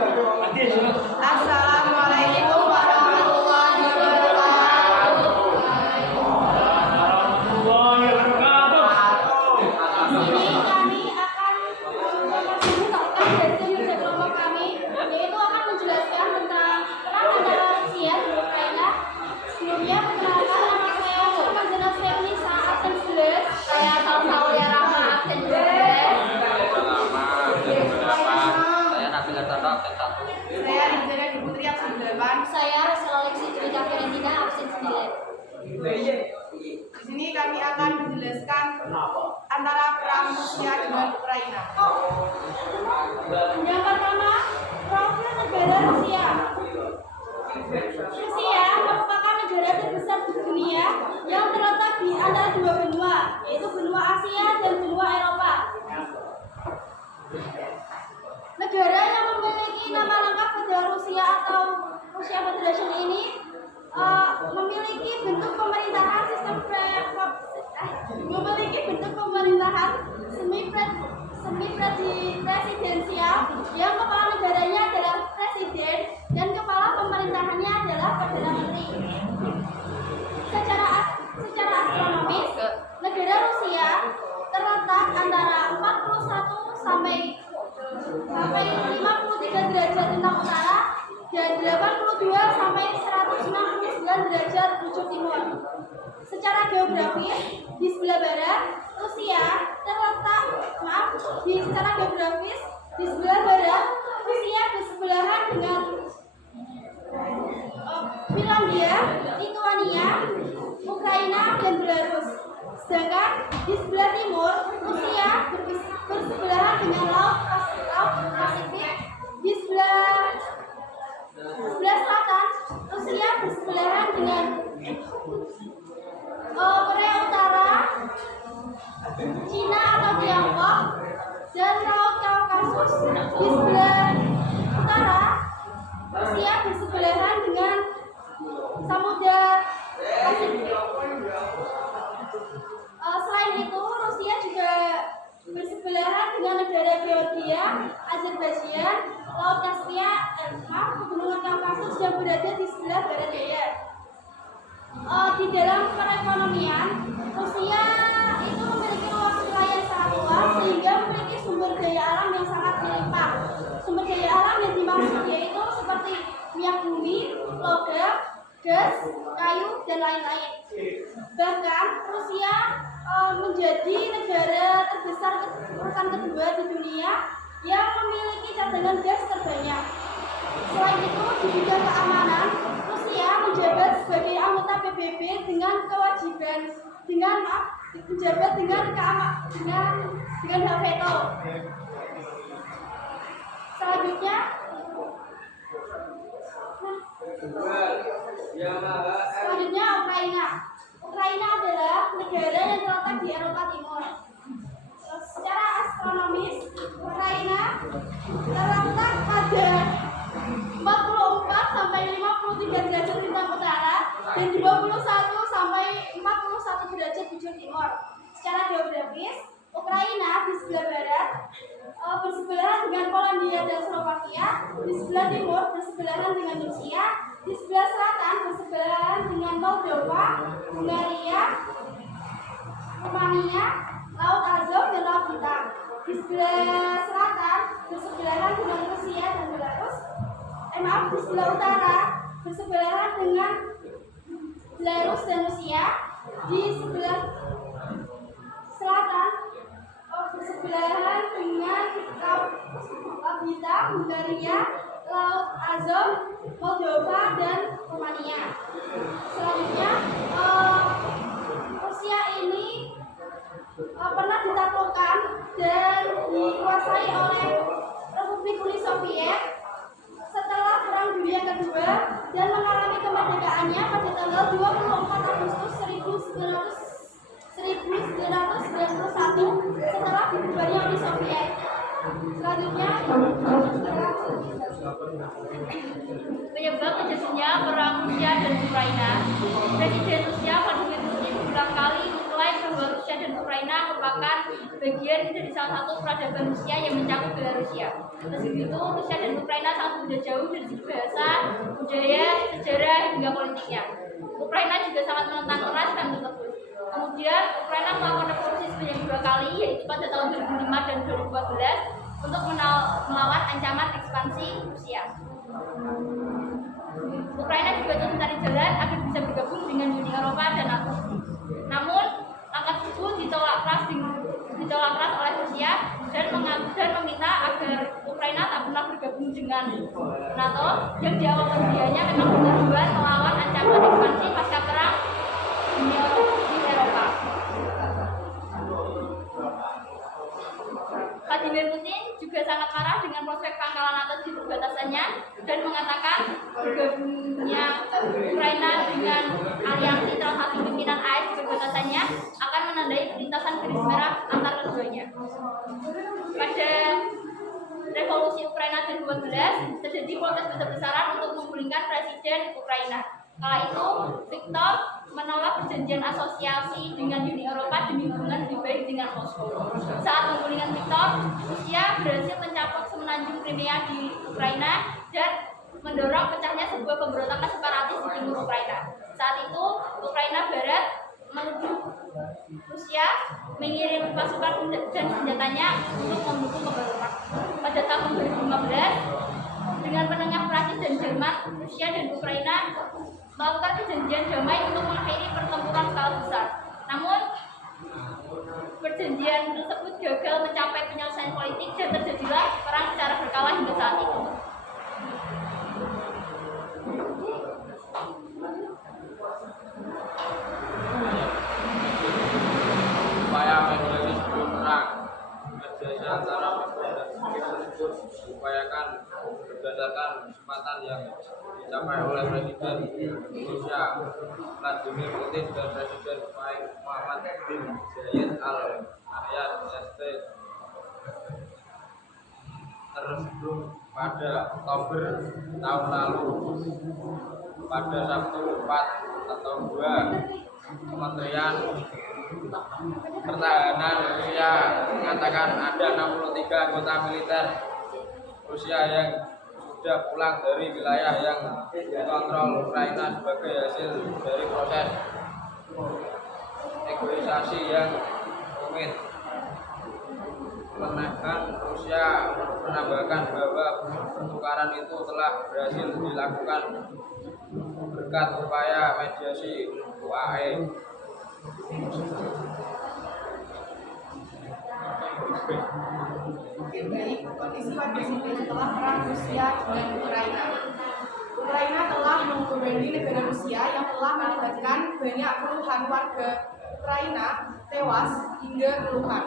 Assalamualaikum warahmatullahi wabarakatuh. Ini kami akan memperkenalkan hasil uji kelompok kami, yaitu akan menjelaskan tentang perang antara Rusia dan Ukraina. Sebelumnya perkenalkan, nama saya Sukamana Fernisa, absen 11. Saya Salsalia Rahma, absen 12. Saya Nabil Artando, absen 1. Saya Rizana Putri, absen 8. Saya Rosela Lexi Julika Ferentina, absen 9. Di sini kami akan menjelaskan antara perang Rusia dengan Ukraina. Yang pertama, profil negara Rusia. Rusia merupakan negara terbesar di dunia yang terletak di antara dua benua, yaitu benua Asia dan benua Eropa. Negara yang memiliki nama lengkap Federal Rusia atau Rusia Federation ini memiliki bentuk pemerintahan semi presidensial yang kepala negaranya adalah presiden dan kepala pemerintahannya adalah perdana menteri. Secara astronomis, negara Rusia terletak antara 41 sampai 53 derajat lintang utara dan 82 sampai 169 derajat bujur timur. Secara geografis, di sebelah barat Rusia terletak bersebelahan dengan Finlandia, Lituania, Ukraina, dan Belarus. Sedangkan di sebelah timur Rusia bersebelahan dengan Laut Pasifik. Di sebelah selatan Rusia bersebelahan dengan Korea Utara, Cina atau Tiongkok, dan Laut Kaukasus. Di sebelah utara Rusia bersebelahan dengan Samudra Pasifik. Selain itu, Rusia juga bersebelahan dengan negara Georgia, Azerbaijan, Laut Kaspia, Pegunungan Kaukasus yang berada di sebelah barat daya. Di dalam perekonomian, Rusia itu memiliki luas wilayah yang sangat luas sehingga memiliki sumber daya alam yang sangat melimpah. Sumber daya alam yang dimaksud yaitu seperti minyak bumi, logam, gas, kayu, dan lain-lain. Bahkan Rusia menjadi negara terbesar urutan kedua di dunia yang memiliki cadangan gas terbanyak. Selain itu, di bidang keamanan, Rusia menjabat sebagai anggota PBB dengan kewajiban menjabat dengan hak veto. Selanjutnya, Ukraina. Ukraina adalah negara yang terletak di Eropa Timur. Secara astronomis, Ukraina terletak pada 44 sampai 53 derajat lintang utara dan 21 sampai 41 derajat bujur timur. Secara geografis, Ukraina di sebelah barat bersebelahan dengan Polandia dan Slovakia, di sebelah timur bersebelahan dengan Rusia, di sebelah selatan bersebelahan dengan Moldova, Bulgaria, Rumania, Laut Azov, dan Laut Hitam. Di sebelah selatan bersebelahan dengan Rusia dan Belarus. Di sebelah utara bersebelahan dengan Belarus dan Rusia. Di sebelah selatan bersebelahan dengan Laut Hitam, Bulgaria, Laut Azov, Moldova, dan Rumania. Selanjutnya, Rusia ini pernah ditaklukkan dan dikuasai oleh Republik Uni Soviet setelah Perang Dunia Kedua dan mengalami kemerdekaannya pada tanggal 24 Agustus 1991 setelah dibubarnya Uni Soviet. Selanjutnya, penyebab terjadinya perang Rusia dan Ukraina. Presiden Rusia Vladimir Putin berulang kali mengklaim bahwa Rusia dan Ukraina merupakan bagian dari salah satu peradaban Rusia yang mencakup Belarusia. Meski begitu, Rusia dan Ukraina sangat sudah jauh dari segi bahasa, budaya, sejarah, hingga politiknya. Ukraina juga sangat menentang keras hal tersebut. Kemudian Ukraina melakukan revolusi sebanyak 2 kali, yaitu pada tahun 2005 dan 2014 untuk melawan ancaman ekspansi Rusia. Ukraina juga terus mencari jalan agar bisa bergabung dengan Uni Eropa dan NATO. Namun, langkah tersebut ditolak keras oleh Rusia dan meminta agar Ukraina tak pernah bergabung dengan NATO yang di awal pembiayanya memang bertujuan melawan ancaman ekspansi pasca perang di Eropa. Vladimir Putin juga sangat marah dengan prospek pangkalan NATO di perbatasannya dan mengatakan bergabungnya Ukraina dengan aliansi transaksi pimpinan AS di perbatasannya akan menandai perlintasan garis merah antar keduanya. Pada revolusi Ukraina 2014 terjadi protes besar-besaran untuk menggulingkan presiden Ukraina. Kala itu, Viktor menolak perjanjian asosiasi dengan Uni Eropa demi hubungan lebih baik dengan Moskow. Saat menggulingkan Viktor, Rusia berhasil mencaplok semenanjung Crimea di Ukraina dan mendorong pecahnya sebuah pemberontakan separatis di timur Ukraina. Saat itu, Ukraina Barat menuduh Rusia mengirim pasukan dan senjatanya untuk mendukung pemberontak. Pada tahun 2015, dengan penengah Prancis dan Jerman, Rusia dan Ukraina melakukan perjanjian damai untuk mengakhiri pertempuran skala besar. Namun, perjanjian tersebut gagal mencapai penyelesaian politik dan terjadilah perang secara berkala hingga saat itu. Upaya mediasi sebelum perang. Mediasi antara pihak dan pihak tersebut diupayakan berdasarkan kesempatan yang dicapai oleh Presiden Rusia Vladimir Putin dan Presiden Muhammad bin Zayed Al-Nahyan ST tersebut pada Oktober tahun lalu. Pada Sabtu 4 atau 2, Kementerian Pertahanan Rusia mengatakan ada 63 anggota militer Rusia yang sudah pulang dari wilayah yang dikontrol Ukraina sebagai hasil dari proses negosiasi yang rumit. Kemenhan Rusia menambahkan bahwa pertukaran itu telah berhasil dilakukan berkat upaya mediasi UAE. Baik, kondisi pada sini setelah perang Rusia dan Ukraina. Ukraina telah membebani negara Rusia yang telah melibatkan banyak puluhan warga Ukraina tewas hingga puluhan.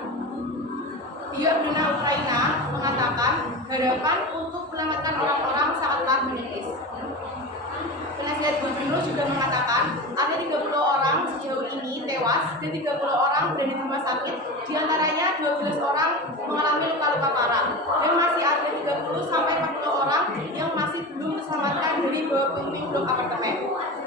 Pihak Berwenang Ukraina mengatakan harapan untuk menyelamatkan orang-orang sangatlah menipis. Penasihat gubernur juga mengatakan ada 30 orang sejauh ini tewas dan 30 orang berada di rumah sakit, diantaranya 12 orang mengalami luka-luka parah dan masih ada 30-40 orang yang masih belum terselamatkan dari bawah puing-puing blok apartemen.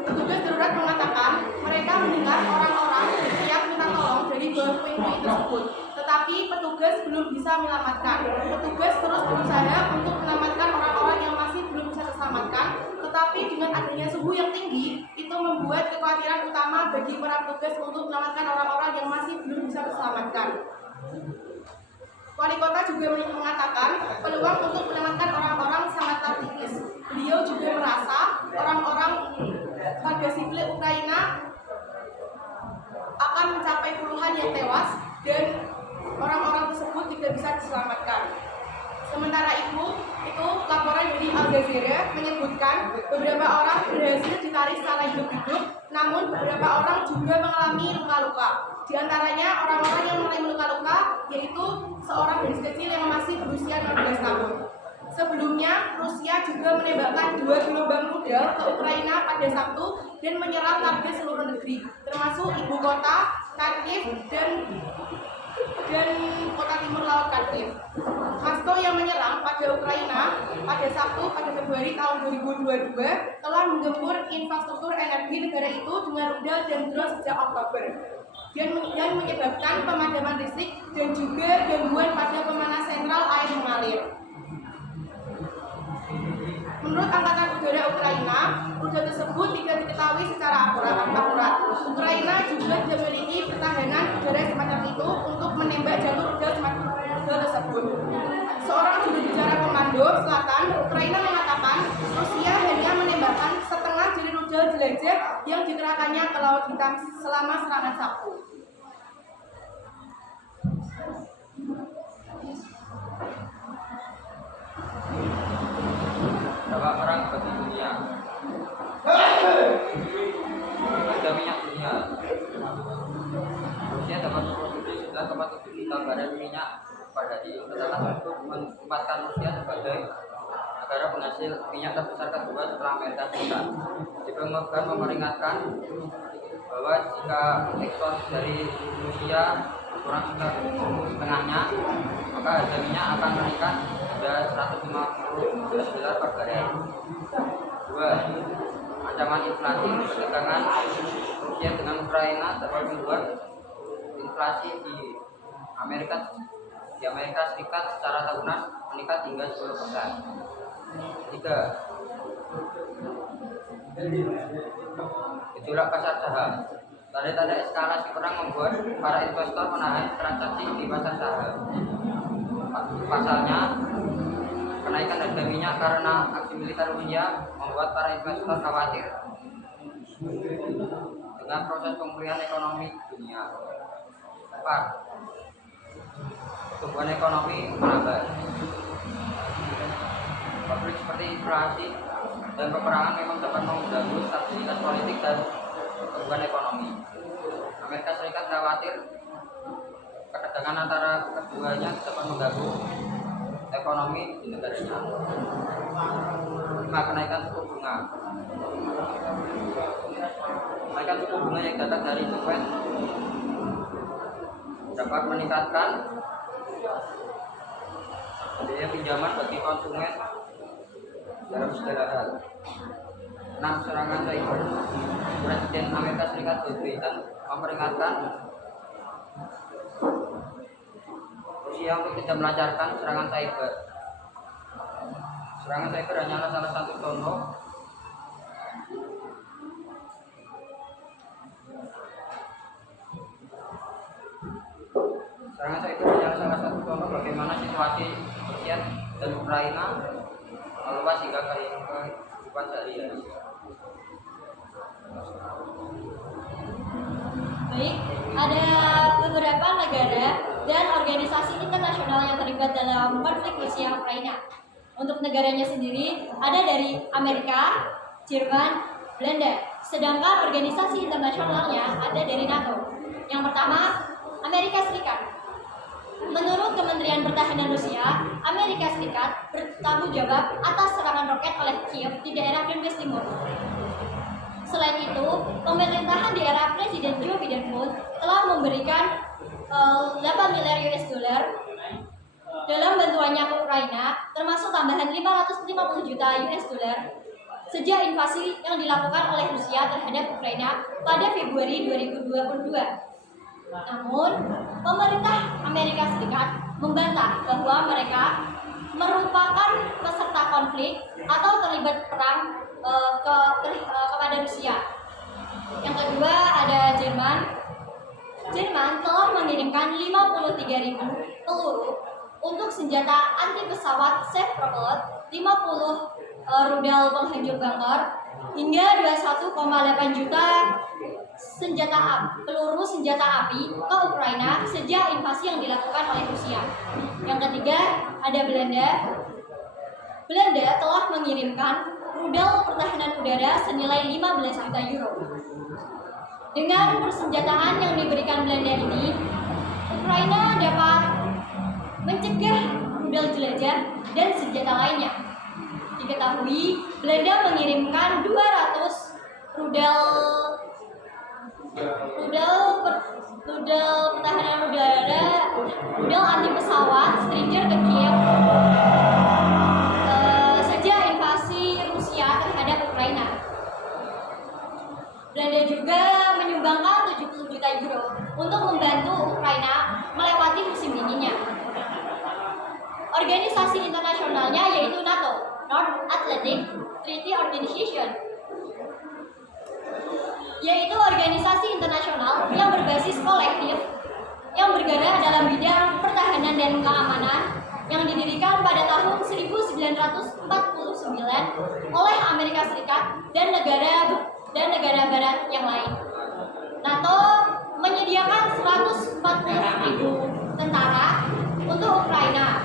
Petugas darurat mengatakan mereka mendengar orang-orang berteriak minta tolong dari bawah puing-puing tersebut, tetapi petugas belum bisa menyelamatkan. Petugas terus berusaha untuk menyelamatkan orang-orang yang masih belum bisa terselamatkan, tetapi dengan adanya suhu yang tinggi, itu membuat kekhawatiran utama bagi para petugas untuk menyelamatkan orang-orang yang masih belum bisa terselamatkan. Wali kota juga mengatakan peluang untuk menyelamatkan orang-orang sangatlah tipis. Beliau juga merasa orang-orang warga sipil Ukraina akan mencapai puluhan yang tewas dan orang-orang tersebut tidak bisa diselamatkan. Sementara itu laporan dari Al Jazeera menyebutkan beberapa orang berhasil ditarik secara hidup-hidup, namun beberapa orang juga mengalami luka-luka. Di antaranya orang-orang yang mengalami luka-luka yaitu seorang gadis kecil yang masih berusia 16 tahun. Sebelumnya, Rusia juga menembakkan 2 gelombang rudal ke Ukraina pada Sabtu dan menyerang target seluruh negeri, termasuk ibu kota Kharkiv dan kota timur laut Kharkiv. Moskow yang menyerang pada Ukraina pada Sabtu pada Februari tahun 2022 telah menggempur infrastruktur energi negara itu dengan rudal dan drone sejak Oktober dan menyebabkan pemadaman listrik dan juga gangguan pada pemanas sentral air mengalir. Menurut Angkatan Udara Ukraina, rudal tersebut tidak diketahui secara akurat. Ukraina juga tidak memiliki pertahanan udara semacam itu untuk menembak jalur rudal semacam rudal tersebut. Seorang juru bicara Komando Selatan Ukraina mengatakan Rusia hanya menembakkan setengah dari rudal jelajah yang dikerahkannya ke Laut Hitam selama serangan Sabtu. Dampak perang bagi dunia. Harga minyak dunia. Rusia dapat memproduksi 9,7 juta barel minyak per hari. Catatan tersebut menempatkan Rusia sebagai negara penghasil minyak terbesar kedua setelah Amerika Serikat. JP Morgan memperingatkan bahwa jika ekspor dari Rusia kurang setengahnya, maka harga minyak akan meningkat hingga 150 dolar per barel. 2. Ancaman inflasi perdagangan Rusia dengan Ukraina dapat membuat inflasi di Amerika Serikat secara tahunan meningkat hingga 10%. 3. Gejolak pasar saham. Tanda-tanda eskalasi perang membuat para investor menahan transaksi di pasar saham. Pasalnya, kenaikan harga minyak karena aksi militer Rusia membuat para investor khawatir dengan proses pemulihan ekonomi dunia. 4. Pertumbuhan ekonomi melambat. Konflik seperti inflasi dan peperangan memang dapat mengganggu stabilitas politik dan pertumbuhan ekonomi. Amerika Serikat khawatir ketegangan antara keduanya dapat mengganggu ekonomi di negaranya. 5. Kenaikan suku bunga. Kenaikan suku bunga yang datang dari The Fed dapat meningkatkan biaya pinjaman bagi konsumen dalam segala hal. 6. Serangan cyber. Presiden Amerika Serikat Joe Biden memperingatkan Rusia untuk tidak melancarkan serangan cyber. Serangan cyber hanyalah salah satu contoh bagaimana situasi Rusia dan Ukraina meluas hingga ke kehidupan sehari-hari. Baik, ada beberapa negara dan organisasi internasional yang terlibat dalam konflik Rusia-Ukraina. Untuk negaranya sendiri ada dari Amerika, Jerman, Belanda. Sedangkan organisasi internasionalnya ada dari NATO. Yang pertama, Amerika Serikat. Menurut Kementerian Pertahanan Rusia, Amerika Serikat bertanggung jawab atas serangan roket oleh Kiev di daerah Donbas Timur. Selain itu, pemerintahan di era Presiden Joe Biden pun telah memberikan 8 miliar US dollar dalam bantuannya ke Ukraina, termasuk tambahan 550 juta US dollar sejak invasi yang dilakukan oleh Rusia terhadap Ukraina pada Februari 2022. Namun, pemerintah Amerika Serikat membantah bahwa mereka merupakan peserta konflik atau terlibat perang kepada Rusia. Yang kedua ada Jerman. Jerman telah mengirimkan 53.000 peluru untuk senjata anti pesawat Safe-Propelled, 50 rudal penghancur bunker, hingga 21,8 juta peluru senjata api ke Ukraina sejak invasi yang dilakukan oleh Rusia. Yang ketiga ada Belanda. Belanda telah mengirimkan rudal pertahanan udara senilai 15 juta euro. Dengan persenjataan yang diberikan Belanda ini, Ukraina dapat mencegah rudal jelajah dan senjata lainnya. Diketahui, Belanda mengirimkan 200 rudal pertahanan udara, rudal anti pesawat Stinger ke Kiev sejak invasi Rusia terhadap Ukraina. Belanda juga menyumbangkan 70 juta euro untuk membantu Ukraina melewati musim dinginnya. Organisasi internasionalnya yaitu NATO, North Atlantic Atlantic Treaty Organization, yaitu organisasi internasional yang berbasis kolektif yang bergerak dalam bidang pertahanan dan keamanan yang didirikan pada tahun 1949 oleh Amerika Serikat dan negara barat yang lain. NATO menyediakan 140.000 tentara untuk Ukraina,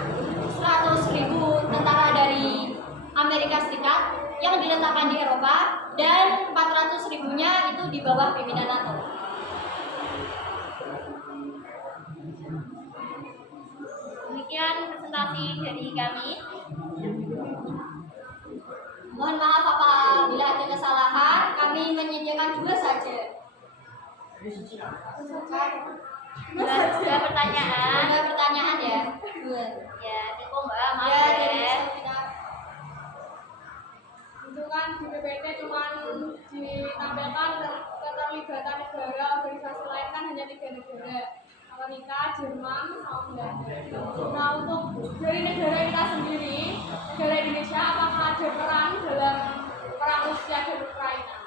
100.000 tentara dari Amerika Serikat yang diletakkan di Eropa, dan 400.000-nya itu di bawah pimpinan NATO. Demikian presentasi dari kami. Mohon maaf apabila ada kesalahan, kami menyediakan 2 saja. Dua pertanyaan. Dua pertanyaan ya. 2. Ya, itu Mbak, maaf Ya, ya. dari Sofina. Itu kan di PPT cuma ditampilkan keterlibatan negara, organisasi lain kan hanya 3 negara, Amerika, Jerman, sama Belanda. Nah, untuk dari negara kita sendiri, negara Indonesia, apakah ada peran dalam perang Rusia dan Ukraina?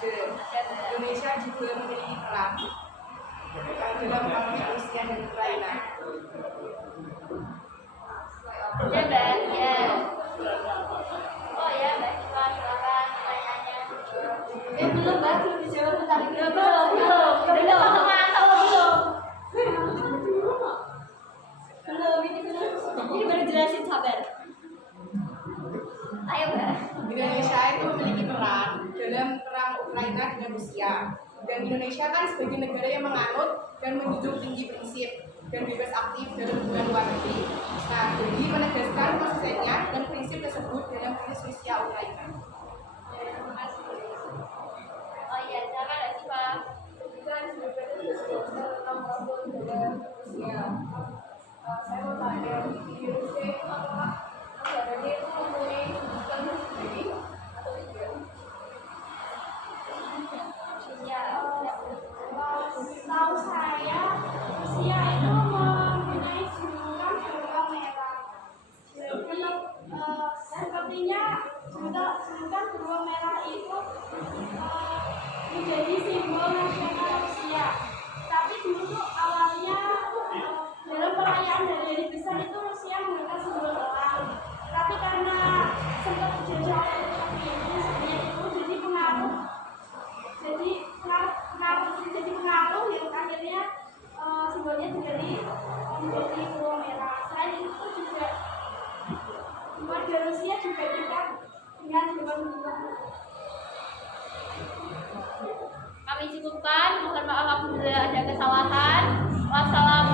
Indonesia juga memiliki peran dalam konflik Rusia dan Ukraina. Ya, Mbak. Ya. Oh ya, Mbak Siswa, silakan pertanyaannya. Belum, Mbak, belum dijawab tadi. Belum, ini baru jelasin, sabar. Ayo, Mbak. Indonesia itu memiliki peran dalam perang Ukraina dengan Rusia. Dan Indonesia kan sebagai negara yang menganut dan menjunjung tinggi prinsip dan bebas aktif dalam hubungan luar negeri. Nah, jadi menegaskan konsistensinya dan prinsip tersebut dalam krisis Rusia Ukraina. Oh iya, silakan Mbak Siswa. Kan di PPT tentang dengan Rusia. Saya mau tanya, di Rusia itu apakah negaranya itu mempunyai kedudukan tersendiri atau tidak? Ya, Tahu saya, Rusia itu mempunyai julukan benua merah. Jadi sepertinya julukan benua merah itu menjadi simbol nasional Rusia. Tapi dulu tuh awalnya dalam perayaan hari besar itu Rusia menggunakan simbol elang. Tapi karena sempat dijajah oleh Soviet Union itu jadi pengaruh yang akhirnya simbolnya menjadi benua merah. Selain itu juga warga Rusia juga dekat dengan benua. kami cukupkan. Mohon maaf apabila ada kesalahan. Wassalamualaikum